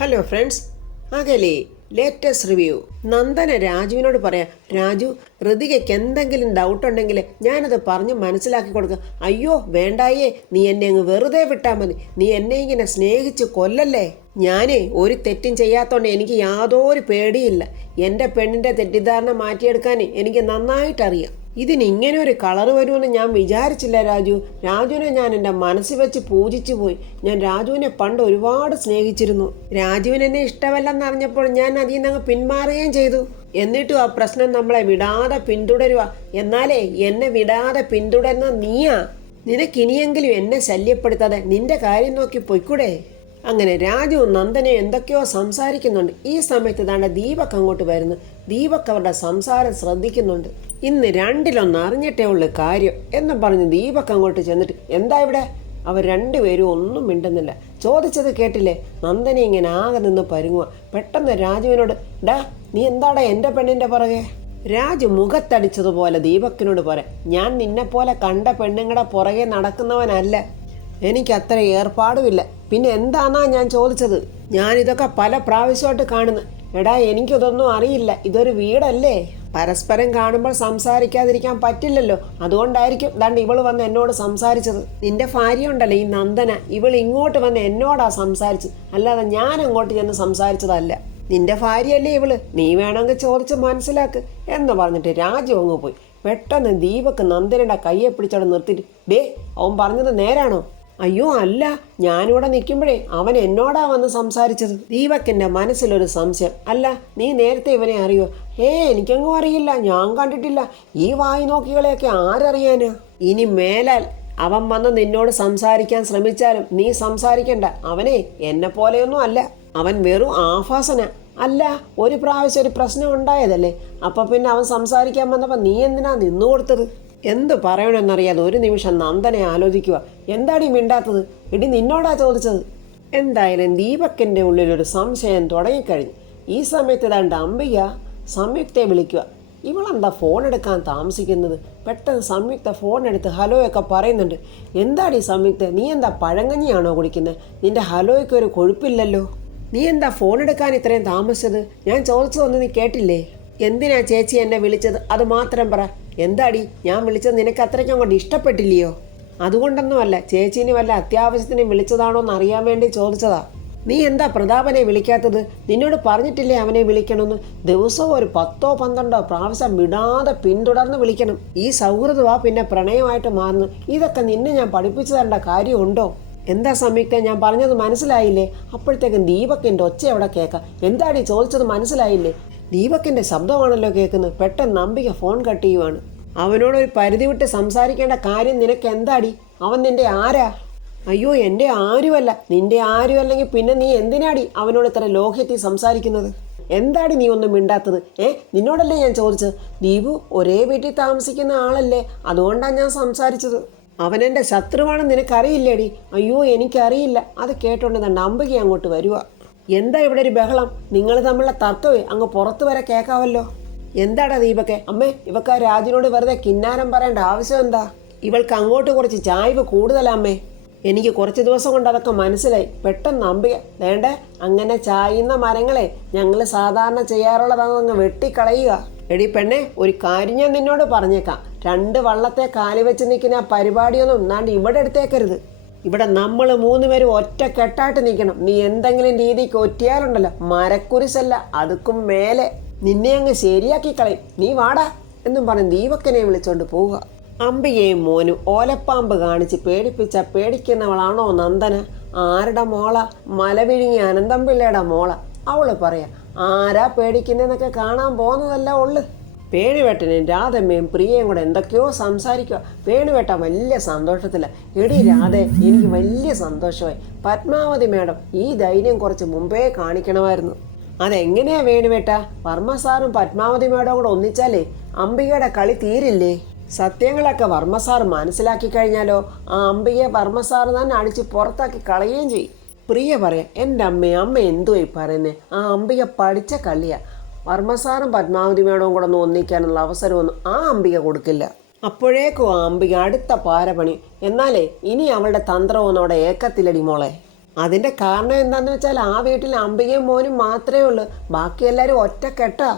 Hello friends, അകലെ latest review. Nandana രാജുവിനോട് പറയാം, രാജു, ഋതികയ്ക്ക് എന്തെങ്കിലും ഡൗട്ട് ഉണ്ടെങ്കിൽ ഞാനത് പറഞ്ഞ് മനസ്സിലാക്കി കൊടുക്കുക. അയ്യോ വേണ്ടായേ, നീ എന്നെ അങ്ങ് വെറുതെ വിട്ടാൽ മതി. നീ എന്നെ ഇങ്ങനെ സ്നേഹിച്ച് കൊല്ലല്ലേ. ഞാനേ ഒരു തെറ്റും ചെയ്യാത്തോണ്ട് എനിക്ക് യാതൊരു പേടിയില്ല. എൻ്റെ പെണ്ണിൻ്റെ തെറ്റിദ്ധാരണ മാറ്റിയെടുക്കാൻ എനിക്ക് നന്നായിട്ടറിയാം. ഇതിന് ഇങ്ങനെ ഒരു കളർ വരുമെന്ന് ഞാൻ വിചാരിച്ചില്ല രാജു. രാജുവിനെ ഞാൻ എൻ്റെ മനസ്സിൽ വെച്ച് പൂജിച്ചു പോയി. ഞാൻ രാജുവിനെ പണ്ട് ഒരുപാട് സ്നേഹിച്ചിരുന്നു. രാജുവിന് എന്നെ ഇഷ്ടമല്ലെന്നറിഞ്ഞപ്പോൾ ഞാൻ അതിൽ നിന്ന് പിന്മാറുകയും ചെയ്തു. എന്നിട്ടും ആ പ്രശ്നം നമ്മളെ വിടാതെ പിന്തുടരുക. എന്നാലേ എന്നെ വിടാതെ പിന്തുടരുന്ന നീയാ. നിനക്കിനിയെങ്കിലും എന്നെ ശല്യപ്പെടുത്താതെ നിന്റെ കാര്യം നോക്കി പൊയ്ക്കൂടെ. അങ്ങനെ രാജുവും നന്ദനയും എന്തൊക്കെയോ സംസാരിക്കുന്നുണ്ട്. ഈ സമയത്ത് താണ്ട ദീപക് അങ്ങോട്ട് വരുന്നു. ദീപക് അവരുടെ സംസാരം ശ്രദ്ധിക്കുന്നുണ്ട്. ഇന്ന് രണ്ടിലൊന്ന് അറിഞ്ഞിട്ടേ ഉള്ളു കാര്യം എന്ന് പറഞ്ഞ് ദീപക് അങ്ങോട്ട് ചെന്നിട്ട്, എന്താ ഇവിടെ? അവർ രണ്ടുപേരും ഒന്നും മിണ്ടുന്നില്ല. ചോദിച്ചത് കേട്ടില്ലേ? നന്ദന ഇങ്ങനെ ആകെ നിന്ന് പരുങ്ങുക. പെട്ടെന്ന് രാജുവിനോട്, ഡാ നീ എന്താടാ എൻ്റെ പെണ്ണിൻ്റെ പുറകെ? രാജു മുഖത്തടിച്ചതുപോലെ ദീപക്കിനോട് പറയാം, ഞാൻ നിന്നെപ്പോലെ കണ്ട പെണ്ണുങ്ങളുടെ പുറകെ നടക്കുന്നവനല്ല. എനിക്ക് അത്ര ഏർപ്പാടുമില്ല. പിന്നെ എന്താന്നാ ഞാൻ ചോദിച്ചത്? ഞാനിതൊക്കെ പല പ്രാവശ്യമായിട്ട് കാണുന്നു. എടാ എനിക്കിതൊന്നും അറിയില്ല. ഇതൊരു വീടല്ലേ. പരസ്പരം കാണുമ്പോൾ സംസാരിക്കാതിരിക്കാൻ പറ്റില്ലല്ലോ. അതുകൊണ്ടായിരിക്കും ദാണ്ട് ഇവള് വന്ന് എന്നോട് സംസാരിച്ചത്. നിന്റെ ഭാര്യ ഉണ്ടല്ലോ ഈ നന്ദന, ഇവൾ ഇങ്ങോട്ട് വന്ന് എന്നോടാ സംസാരിച്ചത്, അല്ലാതെ ഞാൻ അങ്ങോട്ട് ചെന്ന് സംസാരിച്ചതല്ല. നിന്റെ ഭാര്യയല്ലേ ഇവള്, നീ വേണമെങ്കിൽ ചോദിച്ച് മനസ്സിലാക്ക് എന്ന് പറഞ്ഞിട്ട് രാജു അങ്ങ് പോയി. പെട്ടെന്ന് ദീപക് നന്ദനയുടെ കയ്യെ പിടിച്ചവിടെ നിർത്തിയിട്ട്, ഡേ അവൻ പറഞ്ഞത് നേരാണോ? അയ്യോ അല്ല, ഞാനിവിടെ നിൽക്കുമ്പോഴേ അവൻ എന്നോടാ വന്ന് സംസാരിച്ചത്. ദീപക്കിൻ്റെ മനസ്സിലൊരു സംശയം. അല്ല, നീ നേരത്തെ ഇവനെ അറിയോ? എനിക്കെങ്ങും അറിയില്ല, ഞാൻ കണ്ടിട്ടില്ല. ഈ വായി നോക്കികളെയൊക്കെ ആരറിയാനാ? ഇനി മേലാൽ അവൻ വന്ന് നിന്നോട് സംസാരിക്കാൻ ശ്രമിച്ചാലും നീ സംസാരിക്കണ്ട. അവനെ എന്നെ പോലെയൊന്നും അല്ല. അവൻ വെറും ആഭാസന. അല്ല, ഒരു പ്രാവശ്യം ഒരു പ്രശ്നം ഉണ്ടായതല്ലേ, അപ്പം പിന്നെ അവൻ സംസാരിക്കാൻ വന്നപ്പോൾ നീ എന്തിനാ നിന്നു കൊടുത്തത്? എന്ത് പറയണമെന്നറിയാതെ ഒരു നിമിഷം നന്ദനെ ആലോചിക്കുക. എന്താടി മിണ്ടാത്തത്? ഇടി നിന്നോടാ ചോദിച്ചത്. എന്തായാലും ദീപക്കിൻ്റെ ഉള്ളിലൊരു സംശയം തുടങ്ങിക്കഴിഞ്ഞു. ഈ സമയത്ത് ഏതാണ്ട് അംബിക സംയുക്തയെ വിളിക്കുക. ഇവളെന്താ ഫോൺ എടുക്കാൻ താമസിക്കുന്നത്? പെട്ടെന്ന് സംയുക്ത ഫോൺ എടുത്ത് ഹലോ ഒക്കെ പറയുന്നുണ്ട്. എന്താടി സംയുക്ത, നീ എന്താ പഴങ്കഞ്ഞിയാണോ കുടിക്കുന്നത്? നിന്റെ ഹലോയ്ക്ക് ഒരു കൊഴുപ്പില്ലല്ലോ. നീ എന്താ ഫോൺ എടുക്കാൻ ഇത്രയും താമസിച്ചത്? ഞാൻ ചോദിച്ചതൊന്നും നീ കേട്ടില്ലേ? എന്തിനാ ചേച്ചി എന്നെ വിളിച്ചത്? അത് മാത്രം പറ. എന്താടി ഞാൻ വിളിച്ചത് നിനക്ക് അത്രയ്ക്കും അങ്ങോട്ട് ഇഷ്ടപ്പെട്ടില്ലയോ? അതുകൊണ്ടൊന്നുമല്ല, ചേച്ചീനെ വല്ല അത്യാവശ്യത്തിന് വിളിച്ചതാണോ എന്ന് അറിയാൻ വേണ്ടി ചോദിച്ചതാ. നീ എന്താ പ്രതാപനെ വിളിക്കാത്തത്? നിന്നോട് പറഞ്ഞിട്ടില്ലേ അവനെ വിളിക്കണമെന്ന്? ദിവസവും ഒരു 10-12 പ്രാവശ്യം വിടാതെ പിന്തുടർന്ന് വിളിക്കണം. ഈ സൗഹൃദമാ പിന്നെ പ്രണയമായിട്ട് മാറുന്നു. ഇതൊക്കെ നിന്നെ ഞാൻ പഠിപ്പിച്ചു തരേണ്ട കാര്യമുണ്ടോ? എന്താ സംയുക്ത, ഞാൻ പറഞ്ഞത് മനസ്സിലായില്ലേ? അപ്പോഴത്തേക്കും ദീപക്കിൻ്റെ ഒച്ച അവിടെ കേൾക്കാം. എന്താടി ചോദിച്ചത് മനസ്സിലായില്ലേ? ദീപക്കിൻ്റെ ശബ്ദമാണല്ലോ കേൾക്കുന്നത്. പെട്ടെന്ന് അംബിക ഫോൺ കട്ട് ചെയ്യുവാണ്. അവനോടൊരു പരിധി വിട്ട് സംസാരിക്കേണ്ട കാര്യം നിനക്ക് എന്താടി? അവൻ നിന്റെ ആരാ? അയ്യോ എൻ്റെ ആരുമല്ല. നിന്റെ ആരുമല്ലെങ്കിൽ പിന്നെ നീ എന്തിനാടി അവനോട് ഇത്ര ലോഹ്യത്തിൽ സംസാരിക്കുന്നത്? എന്താടി നീ ഒന്നും മിണ്ടാത്തത്? നിന്നോടല്ലേ ഞാൻ ചോദിച്ചത്? ദീപു ഒരേ വീട്ടിൽ താമസിക്കുന്ന ആളല്ലേ, അതുകൊണ്ടാണ് ഞാൻ സംസാരിച്ചത്. അവനെൻ്റെ ശത്രുവാണെന്ന് നിനക്കറിയില്ലേടി? അയ്യോ എനിക്കറിയില്ല. അത് കേട്ടോണ്ട് തന്നെ അംബിക അങ്ങോട്ട് വരുക. എന്താ ഇവിടെ ഒരു ബഹളം? നിങ്ങൾ തമ്മിലുള്ള തർക്കമേ അങ്ങ് പുറത്ത് വരെ കേൾക്കാവല്ലോ. എന്താടാ ദീപക്കെ? അമ്മേ, ഇവക്ക് ആ രാജുവിനോട് വെറുതെ കിന്നാരം പറയേണ്ട ആവശ്യം എന്താ? ഇവൾക്ക് അങ്ങോട്ട് കുറച്ച് ചായ്വ് കൂടുതലമ്മേ. എനിക്ക് കുറച്ച് ദിവസം കൊണ്ട് അതൊക്കെ മനസ്സിലായി. പെട്ടെന്ന് അമ്പിക, വേണ്ടേ അങ്ങനെ ചായുന്ന മരങ്ങളെ ഞങ്ങൾ സാധാരണ ചെയ്യാറുള്ളതാണെന്ന് വെട്ടിക്കളയുക. എടി പെണ്ണെ, ഒരു കാര്യം ഞാൻ നിന്നോട് പറഞ്ഞേക്കാം. 2 വള്ളത്തെ കാലി വെച്ച് നിൽക്കുന്ന ആ പരിപാടിയൊന്നും നാണ്ട് ഇവിടെ എടുത്തേക്കരുത്. ഇവിടെ നമ്മൾ 3 പേരും ഒറ്റക്കെട്ടായിട്ട് നിൽക്കണം. നീ എന്തെങ്കിലും രീതിക്ക് ഒറ്റിയാലുണ്ടല്ലോ, മരക്കുരിശല്ല അതുക്കും മേലെ നിന്നെ അങ്ങ് ശരിയാക്കി കളയും. നീ വാടാ എന്നും പറഞ്ഞ് ദീപക്കനെ വിളിച്ചോണ്ട് പോവുക. അംബികയും മോനും ഓലപ്പാമ്പ് കാണിച്ച് പേടിക്കുന്നവളാണോ നന്ദന? ആരുടെ മോള? മലവിഴുങ്ങി അനന്തംപിള്ളയുടെ മോള. അവള് പറയാ, ആരാ പേടിക്കുന്നതെന്നൊക്കെ കാണാൻ പോകുന്നതല്ല ഉള്ളു. വേണുവേട്ടനും രാധമ്മയും പ്രിയയും കൂടെ എന്തൊക്കെയോ സംസാരിക്കുക. വേണുവേട്ട വലിയ സന്തോഷത്തിലാണ്. എടി രാധേ, എനിക്ക് വലിയ സന്തോഷമായി. പത്മാവതി മേഡം ഈ ധൈര്യം കുറച്ച് മുമ്പേ കാണിക്കണമായിരുന്നു. അതെങ്ങനെയാ വേണുവേട്ട? വർമ്മ സാറും പത്മാവതി മേഡവും കൂടെ ഒന്നിച്ചാലേ അംബികയുടെ കളി തീരില്ലേ? സത്യങ്ങളൊക്കെ വർമ്മ സാർ മനസ്സിലാക്കി കഴിഞ്ഞാലോ ആ അംബികയെ വർമ്മ സാർ തന്നെ അടിച്ച് പുറത്താക്കി കളയുകയും ചെയ്യും. പ്രിയ പറയാം, എൻ്റെ അമ്മ എന്തുവായി പറയുന്നേ? ആ അംബിക പഠിച്ച കളിയാ. വർമ്മസാറും പത്മാവതി മേഡവും കൂടെ ഒന്ന് ഒന്നിക്കാനുള്ള അവസരമൊന്നും ആ അംബിക കൊടുക്കില്ല. അപ്പോഴേക്കും ആ അംബിക അടുത്ത പാര പണി. എന്നാലേ ഇനി അവളുടെ തന്ത്രമൊന്നും അവിടെ ഏക്കത്തില്ലടി മോളെ. അതിന്റെ കാരണം എന്താന്ന് വെച്ചാൽ ആ വീട്ടിൽ അംബികയും മോനും മാത്രമേ ഉള്ളൂ, ബാക്കി എല്ലാവരും ഒറ്റക്കെട്ടാ.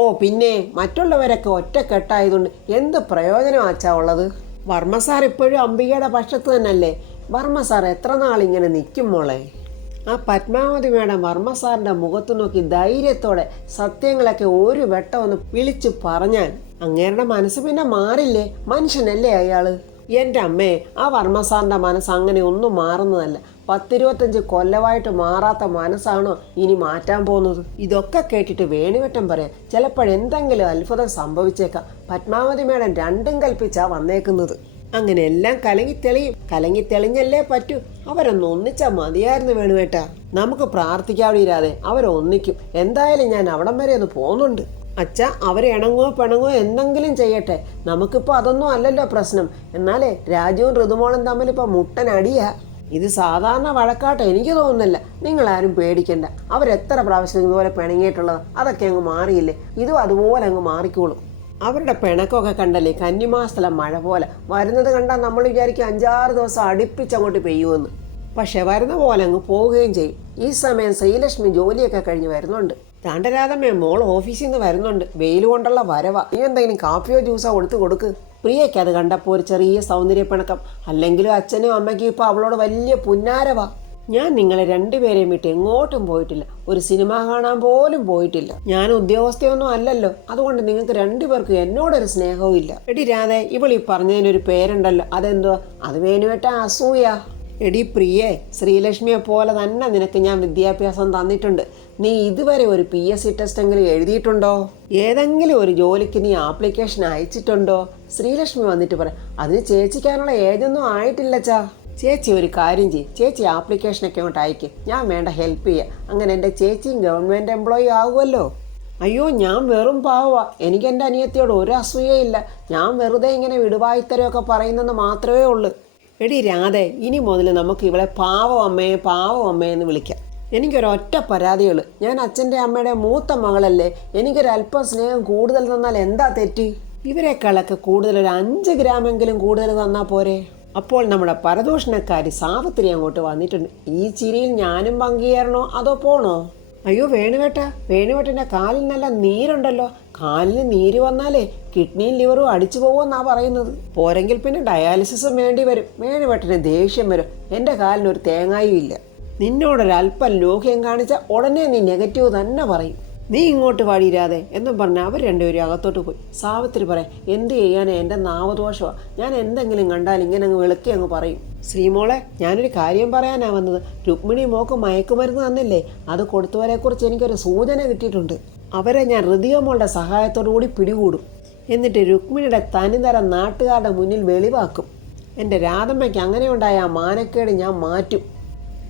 ഓ പിന്നെ മറ്റുള്ളവരൊക്കെ ഒറ്റക്കെട്ടായതുകൊണ്ട് എന്ത് പ്രയോജനമാച്ചാ ഉള്ളത്? വർമ്മ സാർ ഇപ്പോഴും അംബികയുടെ പക്ഷത്ത് തന്നെയല്ലേ? വർമ്മ സാർ എത്ര നാളിങ്ങനെ നിൽക്കും മോളെ? ആ പത്മാവതി മേഡം വർമ്മ സാറിൻ്റെ മുഖത്ത് നോക്കി ധൈര്യത്തോടെ സത്യങ്ങളൊക്കെ ഒരു വട്ടം ഒന്ന് വിളിച്ചു പറഞ്ഞാൽ അങ്ങേരുടെ മനസ്സ് പിന്നെ മാറില്ലേ? മനുഷ്യനല്ലേ അയാള്? എൻ്റെ അമ്മേ, ആ വർമ്മ സാറിൻ്റെ മനസ്സ് അങ്ങനെ ഒന്നും മാറുന്നതല്ല. 10-25 കൊല്ലമായിട്ട് മാറാത്ത മനസ്സാണോ ഇനി മാറ്റാൻ പോകുന്നത്? ഇതൊക്കെ കേട്ടിട്ട് വേണുവട്ടം പറയാം, ചിലപ്പോഴെന്തെങ്കിലും അത്ഭുതം സംഭവിച്ചേക്കാം. പത്മാവതി മേഡം രണ്ടും കൽപ്പിച്ചാ വന്നേക്കുന്നത്. അങ്ങനെ എല്ലാം കലങ്ങി തെളിഞ്ഞല്ലേ പറ്റൂ. അവരൊന്നിച്ചാൽ മതിയായിരുന്നു വേണുവേട്ടാ. നമുക്ക് പ്രാർത്ഥിക്കാവിടാതെ അവരൊന്നിക്കും. എന്തായാലും ഞാൻ അവിടം വരെ ഒന്ന് പോകുന്നുണ്ട്. അച്ഛ, അവരെ ഇണങ്ങോ പിണങ്ങോ എന്തെങ്കിലും ചെയ്യട്ടെ, നമുക്കിപ്പോൾ അതൊന്നും അല്ലല്ലോ പ്രശ്നം. എന്നാലേ രാജുവും ഋതുമോളും തമ്മിൽ ഇപ്പോൾ മുട്ടനടിയാ. ഇത് സാധാരണ വഴക്കാട്ട് എനിക്ക് തോന്നുന്നില്ല. നിങ്ങളാരും പേടിക്കണ്ട. അവരെത്ര പ്രാവശ്യം ഇതുപോലെ പിണങ്ങിയിട്ടുള്ളത്, അതൊക്കെ അങ്ങ് മാറിയില്ലേ? ഇതും അതുപോലെ അങ്ങ് മാറിക്കോളും. അവരുടെ പിണക്കമൊക്കെ കണ്ടല്ലേ കന്നിമാസത്തിലെ മഴ പോലെ വരുന്നത് കണ്ടാൽ നമ്മൾ വിചാരിക്കും 5-6 ദിവസം അടുപ്പിച്ചങ്ങോട്ട് പെയ്യുമെന്ന്. പക്ഷെ വരുന്ന പോലെ അങ്ങ് പോവുകയും ചെയ്യും. ഈ സമയം ശ്രീലക്ഷ്മി ജോലിയൊക്കെ കഴിഞ്ഞ് വരുന്നുണ്ട്. ചാണ്ടരാധമ്മേ, മോൾ ഓഫീസിൽ നിന്ന് വരുന്നുണ്ട്. വെയിൽ കൊണ്ടുള്ള വരവാ. നീ എന്തെങ്കിലും കാപ്പിയോ ജ്യൂസോ കൊടുക്ക്. പ്രിയയ്ക്ക് അത് കണ്ടപ്പോൾ ഒരു ചെറിയ സൗന്ദര്യപ്പിണക്കം. അല്ലെങ്കിലും അച്ഛനും അമ്മയ്ക്കും ഇപ്പോൾ അവളോട് വലിയ പുന്നാരവാ. ഞാൻ നിങ്ങളെ രണ്ടുപേരെയും വിട്ട് എങ്ങോട്ടും പോയിട്ടില്ല, ഒരു സിനിമ കാണാൻ പോലും പോയിട്ടില്ല. ഞാൻ ഉദ്യോഗസ്ഥയൊന്നും അല്ലല്ലോ, അതുകൊണ്ട് നിങ്ങൾക്ക് രണ്ടുപേർക്കും എന്നോടൊരു സ്നേഹവും ഇല്ല. എടി രാധേ, ഇവൾ ഈ പറഞ്ഞതിനൊരു പേരുണ്ടല്ലോ, അതെന്തോ? അത് വേണുവേട്ട അസൂയ. എടി പ്രിയേ, ശ്രീലക്ഷ്മിയെ പോലെ തന്നെ നിനക്ക് ഞാൻ വിദ്യാഭ്യാസം തന്നിട്ടുണ്ട്. നീ ഇതുവരെ ഒരു PSC ടെസ്റ്റെങ്കിലും എഴുതിയിട്ടുണ്ടോ? ഏതെങ്കിലും ഒരു ജോലിക്ക് നീ ആപ്ലിക്കേഷൻ അയച്ചിട്ടുണ്ടോ? ശ്രീലക്ഷ്മി വന്നിട്ട് പറയാം, അതിന് ചേച്ചിക്കാനുള്ള ഏജൊന്നും ആയിട്ടില്ലച്ചാ. ചേച്ചി ഒരു കാര്യം ചെയ്യും, ചേച്ചി ആപ്ലിക്കേഷനൊക്കെ അങ്ങോട്ട് അയക്കും, ഞാൻ വേണ്ട ഹെൽപ്പ് ചെയ്യുക. അങ്ങനെ എൻ്റെ ചേച്ചിയും ഗവൺമെൻറ് എംപ്ലോയി ആകുമല്ലോ. അയ്യോ, ഞാൻ വെറും പാവ. എനിക്ക് എൻ്റെ അനിയത്തിയോട് ഒരു അസൂയയില്ല. ഞാൻ വെറുതെ ഇങ്ങനെ വിടുവായിത്തരമൊക്കെ പറയുന്നെന്ന് മാത്രമേ ഉള്ളൂ. എടി രാധേ, ഇനി മുതൽ നമുക്ക് ഇവളെ പാവം അമ്മേ എന്ന് വിളിക്കാം. എനിക്കൊരൊറ്റ പരാതിയുള്ളൂ, ഞാൻ അച്ഛൻ്റെ അമ്മയുടെ മൂത്ത മകളല്ലേ. എനിക്കൊരല്പം സ്നേഹം കൂടുതൽ തന്നാൽ എന്താ തെറ്റ്? ഇവരെക്കാളൊക്കെ കൂടുതൽ ഒരു 5 ഗ്രാമെങ്കിലും കൂടുതൽ തന്നാൽ പോരെ? അപ്പോൾ നമ്മുടെ പരദൂഷണക്കാരി സാവിത്രി അങ്ങോട്ട് വന്നിട്ടുണ്ട്. ഈ ചിരിയിൽ ഞാനും പങ്കുചേരണോ അതോ പോണോ? അയ്യോ വേണുവേട്ടൻ്റെ കാലിൽ നല്ല നീരുണ്ടല്ലോ. കാലിന് നീര് വന്നാലേ കിഡ്നിയും ലിവറും അടിച്ചു പോകുമെന്നാണ് പറയുന്നത്. പോരെങ്കിൽ പിന്നെ ഡയാലിസിസും വേണ്ടി വരും. വേണുവേട്ടന് ദേഷ്യം വരും. എൻ്റെ കാലിനൊരു തേങ്ങായും ഇല്ല. നിന്നോടൊരല്പം ലോഹ്യം കാണിച്ചാൽ ഉടനെ നീ നെഗറ്റീവ് തന്നെ പറയും. നീ ഇങ്ങോട്ട് പാടിയിരാതെ എന്നും പറഞ്ഞാൽ അവർ രണ്ടുപേരും അകത്തോട്ട് പോയി. സാവിത്രി പറയാം, എന്ത് ചെയ്യാനേ, എൻ്റെ നാവദോഷമാണ്. ഞാൻ എന്തെങ്കിലും കണ്ടാൽ ഇങ്ങനെ അങ്ങ് വെളുക്കി അങ്ങ് പറയും. ശ്രീമോളെ, ഞാനൊരു കാര്യം പറയാനാണ് വന്നത്. രുക്മിണി മോക്ക് മയക്കുമരുന്ന് തന്നില്ലേ, അത് കൊടുത്തവരെക്കുറിച്ച് എനിക്കൊരു സൂചന കിട്ടിയിട്ടുണ്ട്. അവരെ ഞാൻ ഋതികമോളുടെ സഹായത്തോടു കൂടി പിടികൂടും. എന്നിട്ട് രുക്മിണിയുടെ തനിതരം നാട്ടുകാരുടെ മുന്നിൽ വെളിവാക്കും. എൻ്റെ രാധമ്മയ്ക്ക് അങ്ങനെ ഉണ്ടായ ആ മാനക്കേട് ഞാൻ മാറ്റും.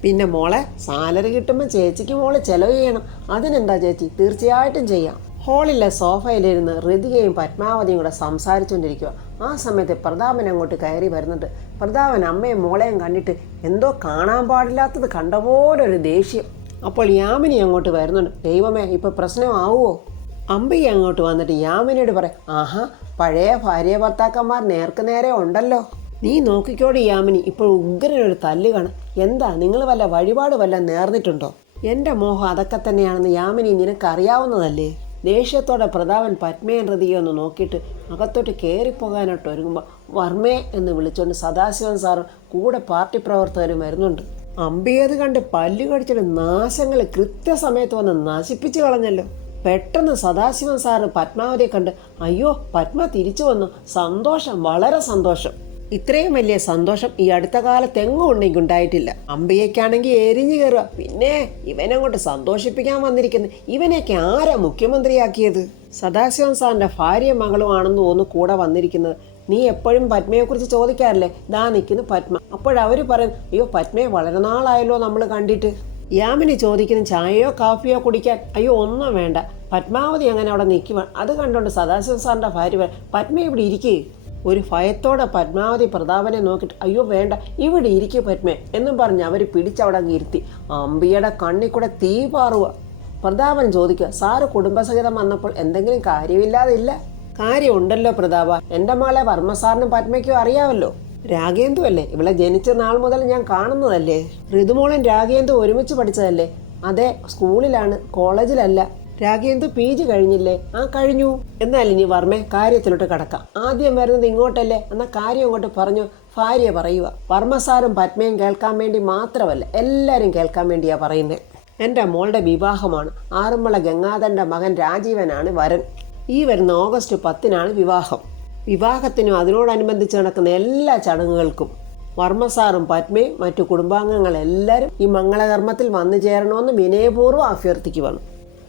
പിന്നെ മോളെ, സാലറി കിട്ടുമ്പോൾ ചേച്ചിക്ക് മോള് ചെലവ് ചെയ്യണം. അതിനെന്താ ചേച്ചി, തീർച്ചയായിട്ടും ചെയ്യാം. ഹോളിലെ സോഫയിലിരുന്ന് ഋതികയും പത്മാവതിയും കൂടെ സംസാരിച്ചുകൊണ്ടിരിക്കുക. ആ സമയത്ത് പ്രതാപൻ അങ്ങോട്ട് കയറി വരുന്നുണ്ട്. പ്രതാപൻ അമ്മയും മോളെയും കണ്ടിട്ട് എന്തോ കാണാൻ പാടില്ലാത്തത് കണ്ട പോലൊരു ദേഷ്യം. അപ്പോൾ യാമിനി അങ്ങോട്ട് വരുന്നുണ്ട്. ദൈവമേ, ഇപ്പോൾ പ്രശ്നമാവുമോ? അമ്പിക അങ്ങോട്ട് വന്നിട്ട് യാമിനിയോട് പറയാം, ആഹാ, പഴയ ഭാര്യ ഭർത്താക്കന്മാർ നേർക്ക് നേരെ ഉണ്ടല്ലോ. നീ നോക്കിക്കോടി യാമിനി, ഇപ്പോൾ ഉഗ്രനൊരു തല്ല് കാണും. എന്താ, നിങ്ങൾ വല്ല വഴിപാട് വല്ല നേർന്നിട്ടുണ്ടോ? എൻ്റെ മോഹം അതൊക്കെ തന്നെയാണെന്ന് യാമിനി നിനക്കറിയാവുന്നതല്ലേ? ദേഷ്യത്തോടെ പ്രതാപൻ പത്മയും ഋതികയൊന്ന് നോക്കിയിട്ട് അകത്തോട്ട് കയറിപ്പോകാനായിട്ട് ഒരുങ്ങുമ്പോൾ വർമ്മേ എന്ന് വിളിച്ചുകൊണ്ട് സദാശിവൻ സാറും കൂടെ പാർട്ടി പ്രവർത്തകരും വരുന്നുണ്ട്. അമ്പിയത് കണ്ട് പല്ലു കടിച്ചിട്ട് നാശങ്ങൾ കൃത്യസമയത്ത് വന്ന് നശിപ്പിച്ചു കളഞ്ഞല്ലോ. പെട്ടെന്ന് സദാശിവൻ സാറ് പത്മാവതിയെ കണ്ട്, അയ്യോ പത്മ തിരിച്ചു വന്നു, സന്തോഷം, വളരെ സന്തോഷം. ഇത്രയും വലിയ സന്തോഷം ഈ അടുത്ത കാലത്ത് എങ്ങും ഉണ്ടെങ്കിൽ ഉണ്ടായിട്ടില്ല. അമ്പികയ്ക്കാണെങ്കിൽ എരിഞ്ഞു കയറുക. പിന്നെ ഇവനങ്ങോട്ട് സന്തോഷിപ്പിക്കാൻ വന്നിരിക്കുന്നത്. ഇവനെയൊക്കെ ആരാ മുഖ്യമന്ത്രിയാക്കിയത്? സദാശിവൻ സാറിൻ്റെ ഭാര്യ മകളുമാണെന്ന് തോന്നുന്നു കൂടെ വന്നിരിക്കുന്നത്. നീ എപ്പോഴും പത്മയെക്കുറിച്ച് ചോദിക്കാറില്ലേ? ദാ നിൽക്കുന്നു പത്മ. അപ്പോഴവർ പറയും, അയ്യോ പത്മയെ വളരെ നാളായല്ലോ നമ്മൾ കണ്ടിട്ട്. യാമിനി ചോദിക്കുന്ന ചായയോ കാപ്പിയോ കുടിക്കാൻ. അയ്യോ ഒന്നും വേണ്ട. പത്മാവതി അങ്ങനെ അവിടെ നിൽക്കുക. അത് കണ്ടുകൊണ്ട് സദാശിവൻ സാറിൻ്റെ ഭാര്യ പറയും, പത്മ ഇവിടെ ഇരിക്കേ. ഒരു ഭയത്തോടെ പത്മാവതി പ്രതാപനെ നോക്കിയിട്ട്, അയ്യോ വേണ്ട, ഇവിടെ ഇരിക്കും പത്മേ എന്നും പറഞ്ഞ് അവർ പിടിച്ചവിടെ ഇരുത്തി. അമ്പിയുടെ കണ്ണിൽ കൂടെ തീ പാറുക. പ്രതാപൻ ചോദിക്കുക, സാറ് കുടുംബസഹിതം വന്നപ്പോൾ എന്തെങ്കിലും കാര്യമില്ലാതില്ല? കാര്യമുണ്ടല്ലോ പ്രതാപ. എൻ്റെ മകളെ വർമ്മ സാറിനും പത്മയ്ക്കും അറിയാമല്ലോ. രാഗേന്ദു അല്ലേ? ഇവിടെ ജനിച്ച നാൾ മുതൽ ഞാൻ കാണുന്നതല്ലേ. ഋതുമോളും രാഗേന്ദു ഒരുമിച്ച് പഠിച്ചതല്ലേ? അതെ, സ്കൂളിലാണ്, കോളേജിലല്ല. രാഗേന്ദു PG കഴിഞ്ഞില്ലേ? ആ കഴിഞ്ഞു. എന്നാൽ ഇനി വർമ്മേ കാര്യത്തിലോട്ട് കടക്കാം. ആദ്യം വരുന്നത് ഇങ്ങോട്ടല്ലേ? എന്നാൽ കാര്യം അങ്ങോട്ട് പറഞ്ഞു ഭാര്യ പറയുക. വർമ്മ സാറും പത്മയും കേൾക്കാൻ വേണ്ടി മാത്രമല്ല, എല്ലാവരും കേൾക്കാൻ വേണ്ടിയാ പറയുന്നത്. എൻ്റെ മോളുടെ വിവാഹമാണ്. ആറന്മുള ഗംഗാധരൻ്റെ മകൻ രാജീവനാണ് വരൻ. ഈ വരുന്ന ഓഗസ്റ്റ് 10-നാണ് വിവാഹം. വിവാഹത്തിനും അതിനോടനുബന്ധിച്ച് നടക്കുന്ന എല്ലാ ചടങ്ങുകൾക്കും വർമ്മ സാറും പത്മയും മറ്റു കുടുംബാംഗങ്ങളെല്ലാവരും ഈ മംഗളകർമ്മത്തിൽ വന്നു ചേരണമെന്ന് വിനയപൂർവ്വം അഭ്യർത്ഥിക്കുവാണ്.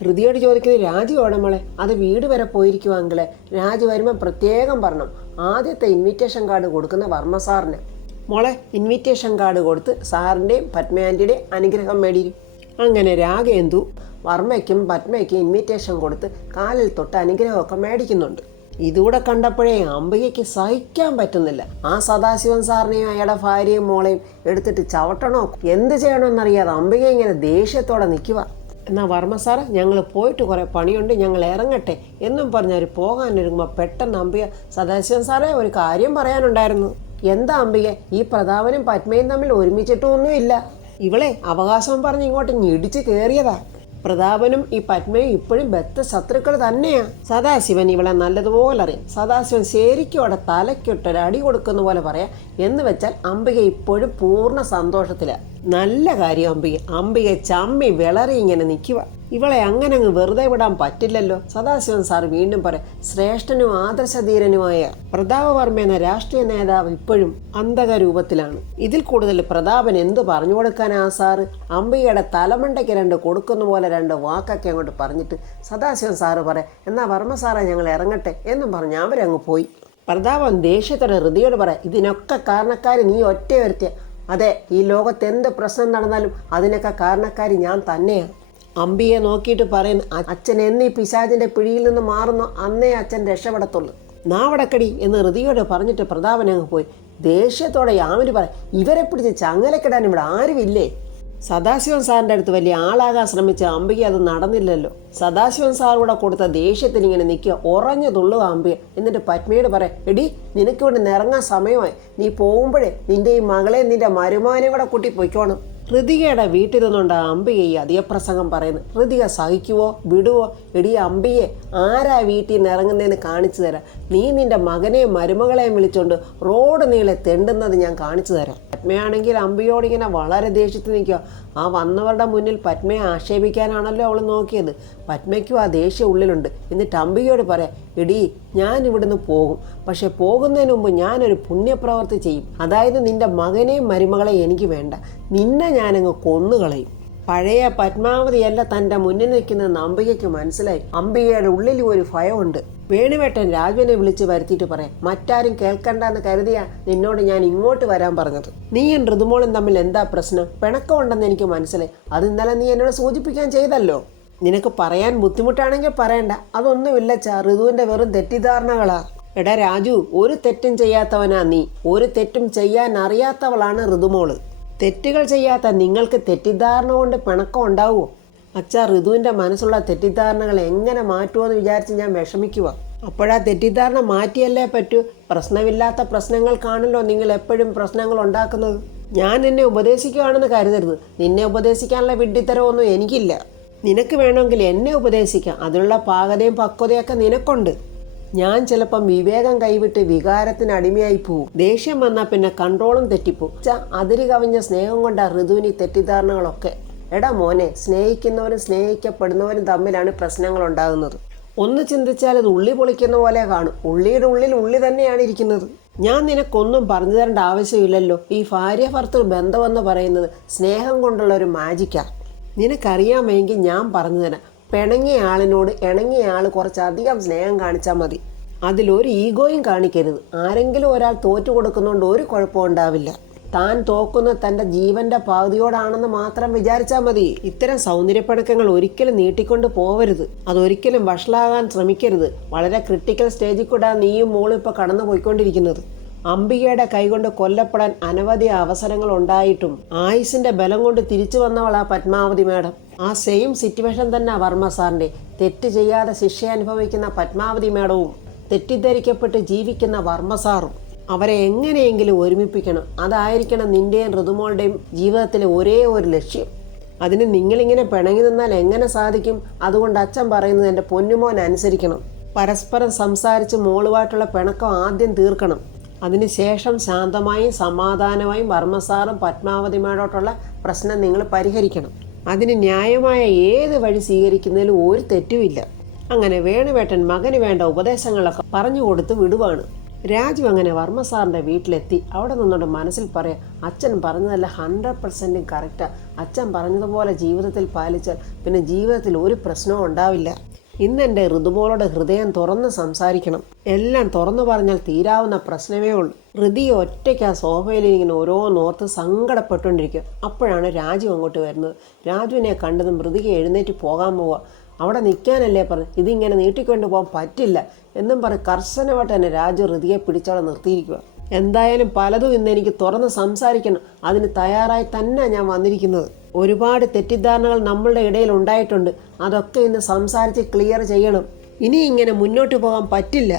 ഹൃതിയോട് ചോദിക്കുന്നത് രാജു ഓടമോളെ, അത് വീട് വരെ പോയിരിക്കുവാങ്കിലെ രാജു വരുമ്പോൾ പ്രത്യേകം പറയണം. ആദ്യത്തെ ഇൻവിറ്റേഷൻ കാർഡ് കൊടുക്കുന്ന വർമ്മ സാറിന്. മോളെ ഇൻവിറ്റേഷൻ കാർഡ് കൊടുത്ത് സാറിൻ്റെയും പത്മയാൻ്റിയുടെയും അനുഗ്രഹം മേടിയും. അങ്ങനെ രാഗേന്ദു വർമ്മയ്ക്കും പത്മയ്ക്കും ഇൻവിറ്റേഷൻ കൊടുത്ത് കാലിൽ തൊട്ട് അനുഗ്രഹമൊക്കെ മേടിക്കുന്നുണ്ട്. ഇതുകൂടെ കണ്ടപ്പോഴേ അംബികയ്ക്ക് സഹിക്കാൻ പറ്റുന്നില്ല. ആ സദാശിവൻ സാറിനെയും അയാളുടെ ഭാര്യയും മോളെയും എടുത്തിട്ട് ചവിട്ടണോ എന്ത് ചെയ്യണമെന്നറിയാതെ അംബിക ഇങ്ങനെ ദേഷ്യത്തോടെ നിൽക്കുക. എന്നാൽ വർമ്മ സാറ്, ഞങ്ങൾ പോയിട്ട് കുറേ പണിയുണ്ട്, ഞങ്ങൾ ഇറങ്ങട്ടെ എന്നും പറഞ്ഞവർ പോകാനൊരുങ്ങുമ്പോൾ പെട്ടെന്ന് അംബിക, സദാശിവൻ സാറേ ഒരു കാര്യം പറയാനുണ്ടായിരുന്നു. എന്താ അംബിക? ഈ പ്രതാപനും പത്മയും തമ്മിൽ ഒരുമിച്ചിട്ടൊന്നുമില്ല. ഇവളെ അവകാശം പറഞ്ഞ് ഇങ്ങോട്ട് ഞിടിച്ച് കയറിയതാ. പ്രതാപനും ഈ പത്മയും ഇപ്പോഴും ബദ്ധ ശത്രുക്കൾ തന്നെയാ. സദാശിവൻ ഇവളെ നല്ലതുപോലെ അറിയാം. സദാശിവൻ ശരിക്കും അവിടെ തലയ്ക്കൊട്ടൊരടി കൊടുക്കുന്ന പോലെ പറയാം. എന്ന് വെച്ചാൽ അംബിക ഇപ്പോഴും പൂർണ്ണ സന്തോഷത്തിലാണ്. നല്ല കാര്യം അംബിക ചമ്മി വിളറി ഇങ്ങനെ നിൽക്കുക. ഇവളെ അങ്ങനെ അങ്ങ് വെറുതെ വിടാൻ പറ്റില്ലല്ലോ. സദാശിവൻ സാർ വീണ്ടും പറയാം, ശ്രേഷ്ഠനും ആദർശധീരനുമായ പ്രതാപവർമ്മ എന്ന രാഷ്ട്രീയ നേതാവ് ഇപ്പോഴും അന്ധക രൂപത്തിലാണ്. ഇതിൽ കൂടുതൽ പ്രതാപൻ എന്തു പറഞ്ഞു കൊടുക്കാനാ സാറ്? അംബികയുടെ തലമണ്ടയ്ക്ക് 2 കൊടുക്കുന്ന പോലെ 2 വാക്കൊക്കെ അങ്ങോട്ട് പറഞ്ഞിട്ട് സദാശിവൻ സാറ് പറയാം, എന്നാൽ വർമ്മ സാറേ ഞങ്ങൾ ഇറങ്ങട്ടെ എന്നും പറഞ്ഞ് അവരങ്ങ് പോയി. പ്രതാപൻ ദേഷ്യത്തോടെ ഹൃതിയോട് പറയാം, ഇതിനൊക്കെ കാരണക്കാരി നീ ഒറ്റ വരുത്തിയ. അതെ, ഈ ലോകത്ത് എന്ത് പ്രശ്നം നടന്നാലും അതിനൊക്കെ കാരണക്കാരി ഞാൻ തന്നെയാണ്. അംബിയെ നോക്കിയിട്ട് പറയുന്നു, അച്ഛൻ എന്നീ പിശാചിന്റെ പിടിയിൽ നിന്ന് മാറുന്നു അന്നേ അച്ഛൻ രക്ഷപ്പെടത്തുള്ളൂ. നാവടക്കടി എന്ന് ഹൃതിയോട് പറഞ്ഞിട്ട് പ്രതാപൻ അങ്ങ് പോയി. ദേഷ്യത്തോടെ യാമിന് പറയാം, ഇവരെ പിടിച്ച് ചങ്ങലക്കിടാൻ ഇവിടെ ആരുമില്ലേ? സദാശിവൻ സാറിൻ്റെ അടുത്ത് വലിയ ആളാകാൻ ശ്രമിച്ച അംബിക അത് നടന്നില്ലല്ലോ. സദാശിവൻ സാറൂടെ കൊടുത്ത ദേഷ്യത്തിന് ഇങ്ങനെ നിൽക്കുക, ഉറഞ്ഞു തുള്ളുക അംബിക. എന്നിട്ട് പത്മയോട് പറയാം, എടി നിനക്ക് ഇവിടെ നിറങ്ങാൻ സമയമായി, നീ പോകുമ്പോഴേ നിന്റെ ഈ മകളെ നിന്റെ മരുമാനെയും കൂടെ കൂട്ടി പൊയ്ക്കോണം. ഋതികയുടെ വീട്ടിൽ നിന്നുകൊണ്ട് അംബിക ഈ അധികപ്രസംഗം പറയുന്നു. ഋതിക സഹിക്കുവോ വിടുവോ? എടി അംബിയെ, ആരാ വീട്ടിൽ നിന്ന് ഇറങ്ങുന്നതെന്ന് കാണിച്ചു തരാം. നീ നിന്റെ മകനെയും മരുമകളെയും വിളിച്ചോണ്ട് റോഡ് നീളെ തെണ്ടുന്നത് ഞാൻ കാണിച്ചു തരാം. പത്മയാണെങ്കിൽ അംബിയോട് ഇങ്ങനെ വളരെ ദേഷ്യത്തിൽ നിൽക്കുക. ആ വന്നവരുടെ മുന്നിൽ പത്മയെ ആക്ഷേപിക്കാനാണല്ലോ അവൾ നോക്കിയത്. പത്മയ്ക്കും ആ ദേഷ്യം ഉള്ളിലുണ്ട്. എന്നിട്ട് അംബികയോട് പറയാം, എടി ഞാൻ ഇവിടുന്ന് പോകും, പക്ഷെ പോകുന്നതിന് മുമ്പ് ഞാനൊരു പുണ്യപ്രവൃത്തി ചെയ്യും. അതായത് നിന്റെ മകനെയും മരുമകളെയും എനിക്ക് വേണ്ട, നിന്നെ ഞാനങ്ങ് കൊന്നുകളയും. പഴയ പത്മാവതിയല്ല തൻ്റെ മുന്നിൽ നിൽക്കുന്നതെന്ന് അംബികയ്ക്ക് മനസ്സിലായി. അംബികയുടെ ഉള്ളിൽ ഒരു ഭയമുണ്ട്. വേണുവേട്ടൻ രാജുവിനെ വിളിച്ച് വരുത്തിയിട്ട് പറയാം, മറ്റാരും കേൾക്കണ്ടെന്ന് കരുതിയാ നിന്നോട് ഞാൻ ഇങ്ങോട്ട് വരാൻ പറഞ്ഞത്. നീയും ഋതുമോളും തമ്മിൽ എന്താ പ്രശ്നം? പിണക്കമുണ്ടെന്ന് എനിക്ക് മനസ്സിലായി. അത് ഇന്നലെ നീ എന്നോട് സൂചിപ്പിക്കാൻ ചെയ്തല്ലോ. നിനക്ക് പറയാൻ ബുദ്ധിമുട്ടാണെങ്കിൽ പറയണ്ട, അതൊന്നുമില്ല ചാ, ഋതുവിൻ്റെ വെറും തെറ്റിദ്ധാരണകളാ. എടാ രാജു, ഒരു തെറ്റും ചെയ്യാത്തവനാ നീ. ഒരു തെറ്റും ചെയ്യാൻ അറിയാത്തവളാണ് ഋതുമോള്. തെറ്റുകൾ ചെയ്യാത്ത നിങ്ങൾക്ക് തെറ്റിദ്ധാരണ കൊണ്ട് പിണക്കം ഉണ്ടാവുമോ? അച്ഛാ, ഋതുവിൻ്റെ മനസ്സുള്ള തെറ്റിദ്ധാരണകൾ എങ്ങനെ മാറ്റുമോ വിചാരിച്ച് ഞാൻ വിഷമിക്കുക. അപ്പോഴാ തെറ്റിദ്ധാരണ മാറ്റിയല്ലേ പറ്റൂ. പ്രശ്നമില്ലാത്ത പ്രശ്നങ്ങൾക്കാണല്ലോ നിങ്ങൾ എപ്പോഴും പ്രശ്നങ്ങൾ ഉണ്ടാക്കുന്നത്. ഞാൻ നിന്നെ ഉപദേശിക്കുകയാണെന്ന് കരുതരുത്. നിന്നെ ഉപദേശിക്കാനുള്ള വിഡ്ഢിത്തരമൊന്നും എനിക്കില്ല. നിനക്ക് വേണമെങ്കിൽ എന്നെ ഉപദേശിക്കാം. അതിനുള്ള പാകതയും പക്വതയൊക്കെ നിനക്കുണ്ട്. ഞാൻ ചിലപ്പം വിവേകം കൈവിട്ട് വികാരത്തിന് അടിമയായി പോവും. ദേഷ്യം വന്നാൽ പിന്നെ കൺട്രോളും തെറ്റിപ്പോവും. അതിര് കവിഞ്ഞ സ്നേഹം കൊണ്ടാ ഋതുവിന് തെറ്റിദ്ധാരണകളൊക്കെ. എടാ മോനെ, സ്നേഹിക്കുന്നവരും സ്നേഹിക്കപ്പെടുന്നവരും തമ്മിലാണ് പ്രശ്നങ്ങൾ ഉണ്ടാകുന്നത്. ഒന്ന് ചിന്തിച്ചാൽ അത് ഉള്ളി പൊളിക്കുന്ന പോലെ കാണും. ഉള്ളിയുടെ ഉള്ളിൽ ഉള്ളി തന്നെയാണ് ഇരിക്കുന്നത്. ഞാൻ നിനക്കൊന്നും പറഞ്ഞു തരേണ്ട ആവശ്യമില്ലല്ലോ. ഈ ഭാര്യ ഭർത്തൃ ബന്ധമെന്ന് പറയുന്നത് സ്നേഹം കൊണ്ടുള്ള ഒരു മാജിക്കാണ്. നിനക്കറിയാമെങ്കിൽ ഞാൻ പറഞ്ഞു തരാം. പിണങ്ങിയ ആളിനോട് ഇണങ്ങിയ ആൾ കുറച്ചധികം സ്നേഹം കാണിച്ചാൽ മതി. അതിലൊരു ഈഗോയും കാണിക്കരുത്. ആരെങ്കിലും ഒരാൾ തോറ്റു കൊടുക്കുന്നതുകൊണ്ട് ഒരു കുഴപ്പവും ഉണ്ടാവില്ല. താൻ തോക്കുന്ന തൻ്റെ ജീവന്റെ പകുതിയോടാണെന്ന് മാത്രം വിചാരിച്ചാൽ മതി. ഇത്തരം സൗന്ദര്യപ്പണക്കങ്ങൾ ഒരിക്കലും നീട്ടിക്കൊണ്ട് പോവരുത്. അതൊരിക്കലും വഷളാകാൻ ശ്രമിക്കരുത്. വളരെ ക്രിട്ടിക്കൽ സ്റ്റേജിൽ കൂടെ നീയും മോളും ഇപ്പോൾ കടന്നു പോയിക്കൊണ്ടിരിക്കുന്നത്. അംബികയുടെ കൈകൊണ്ട് കൊല്ലപ്പെടാൻ അനവധി അവസരങ്ങൾ ഉണ്ടായിട്ടും ആയുസിന്റെ ബലം കൊണ്ട് തിരിച്ചു വന്നവളാ പത്മാവതി മാഡം. ആ സെയിം സിറ്റുവേഷൻ തന്നെ വർമ്മ സാറിന്റെ. തെറ്റ് ചെയ്യാതെ ശിക്ഷ അനുഭവിക്കുന്ന പത്മാവതി മാഡവും തെറ്റിദ്ധരിക്കപ്പെട്ട് ജീവിക്കുന്ന വർമ്മ സാറും. അവരെ എങ്ങനെയെങ്കിലും ഒരുമിപ്പിക്കണം. അതായിരിക്കണം നിൻ്റെയും ഋതുമോളുടെയും ജീവിതത്തിലെ ഒരേ ഒരു ലക്ഷ്യം. അതിന് നിങ്ങളിങ്ങനെ പിണങ്ങി നിന്നാൽ എങ്ങനെ സാധിക്കും? അതുകൊണ്ട് അച്ഛൻ പറയുന്നത് എൻ്റെ പൊന്നുമോൻ അനുസരിക്കണം. പരസ്പരം സംസാരിച്ച് മോളുമായിട്ടുള്ള പിണക്കം ആദ്യം തീർക്കണം. അതിനുശേഷം ശാന്തമായും സമാധാനമായും വർമ്മസാറും പത്മാവതിമാരോട്ടുള്ള പ്രശ്നം നിങ്ങൾ പരിഹരിക്കണം. അതിന് ന്യായമായ ഏത് വഴി സ്വീകരിക്കുന്നതിലും ഒരു തെറ്റുമില്ല. അങ്ങനെ വേണുവേട്ടൻ മകന് വേണ്ട ഉപദേശങ്ങളൊക്കെ പറഞ്ഞു കൊടുത്ത് വിടുവാണ്. രാജു അങ്ങനെ വർമ്മസാറിൻ്റെ വീട്ടിലെത്തി. അവിടെ നിന്നോട് മനസ്സിൽ പറയാം, അച്ഛൻ പറഞ്ഞതല്ല 100% കറക്റ്റാ. അച്ഛൻ പറഞ്ഞതുപോലെ ജീവിതത്തിൽ പാലിച്ചാൽ പിന്നെ ജീവിതത്തിൽ ഒരു പ്രശ്നവും ഉണ്ടാവില്ല. ഇന്ന് എൻ്റെ ഋതുമോളോട് ഹൃദയം തുറന്ന് സംസാരിക്കണം. എല്ലാം തുറന്നു പറഞ്ഞാൽ തീരാവുന്ന പ്രശ്നമേ ഉള്ളൂ. ഋതിക ഒറ്റയ്ക്ക് ആ സോഫയിൽ ഇങ്ങനെ ഓരോന്നോർത്ത് സങ്കടപ്പെട്ടുകൊണ്ടിരിക്കും. അപ്പോഴാണ് രാജു അങ്ങോട്ട് വരുന്നത്. രാജുവിനെ കണ്ടതും ഋതിക എഴുന്നേറ്റ് പോകാൻ പോവുക. അവിടെ നിൽക്കാനല്ലേ പറഞ്ഞു, ഇതിങ്ങനെ നീട്ടിക്കൊണ്ട് പോകാൻ പറ്റില്ല എന്നും പറഞ്ഞ് കർശനമായിട്ട് തന്നെ രാജു ഋതിയെ പിടിച്ചവിടെ നിർത്തിയിരിക്കുക. എന്തായാലും പലതും ഇന്ന് എനിക്ക് തുറന്ന് സംസാരിക്കണം. അതിന് തയ്യാറായി തന്നെ ഞാൻ വന്നിരിക്കുന്നത്. ഒരുപാട് തെറ്റിദ്ധാരണകൾ നമ്മളുടെ ഇടയിൽ ഉണ്ടായിട്ടുണ്ട്. അതൊക്കെ ഇന്ന് സംസാരിച്ച് ക്ലിയർ ചെയ്യണം. ഇനി ഇങ്ങനെ മുന്നോട്ട് പോകാൻ പറ്റില്ല.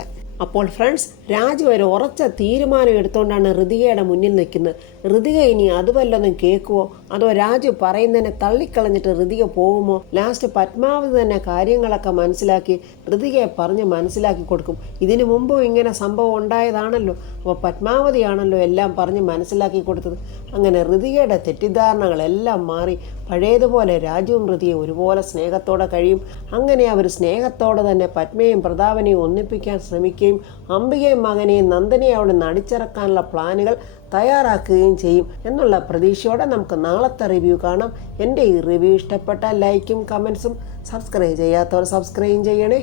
അപ്പോൾ ഫ്രണ്ട്സ്, രാജു ഒരു ഉറച്ച തീരുമാനം എടുത്തുകൊണ്ടാണ് ഋതികയുടെ മുന്നിൽ നിൽക്കുന്നത്. ഋതിക ഇനി അത് വല്ലതും കേൾക്കുമോ, അതോ രാജു പറയുന്നതിനെ തള്ളിക്കളഞ്ഞിട്ട് ഋതിക പോകുമോ? ലാസ്റ്റ് പത്മാവതി തന്നെ കാര്യങ്ങളൊക്കെ മനസ്സിലാക്കി ഋതികയെ പറഞ്ഞ് മനസ്സിലാക്കി കൊടുക്കും. ഇതിനു മുമ്പും ഇങ്ങനെ സംഭവം ഉണ്ടായതാണല്ലോ. അപ്പോൾ പത്മാവതിയാണല്ലോ എല്ലാം പറഞ്ഞ് മനസ്സിലാക്കി കൊടുത്തത്. അങ്ങനെ ഋതികയുടെ തെറ്റിദ്ധാരണകളെല്ലാം മാറി പഴയതുപോലെ രാജുവും ഋതിയെ ഒരുപോലെ സ്നേഹത്തോടെ കഴിയും. അങ്ങനെ അവർ സ്നേഹത്തോടെ തന്നെ പത്മയെയും പ്രതാപനെയും ഒന്നിപ്പിക്കാൻ ശ്രമിക്കുകയും അംബികയും മകനെയും നന്ദനെയും അവിടെ നടിച്ചിറക്കാനുള്ള പ്ലാനുകൾ തയ്യാറാക്കുകയും ചെയ്യും എന്നുള്ള പ്രതീക്ഷയോടെ നമുക്ക് നാളത്തെ റിവ്യൂ കാണാം. എൻ്റെ ഈ റിവ്യൂ ഇഷ്ടപ്പെട്ടാൽ ലൈക്കും കമൻസും, സബ്സ്ക്രൈബ് ചെയ്യാത്തവർ സബ്സ്ക്രൈബ് ചെയ്യണേ.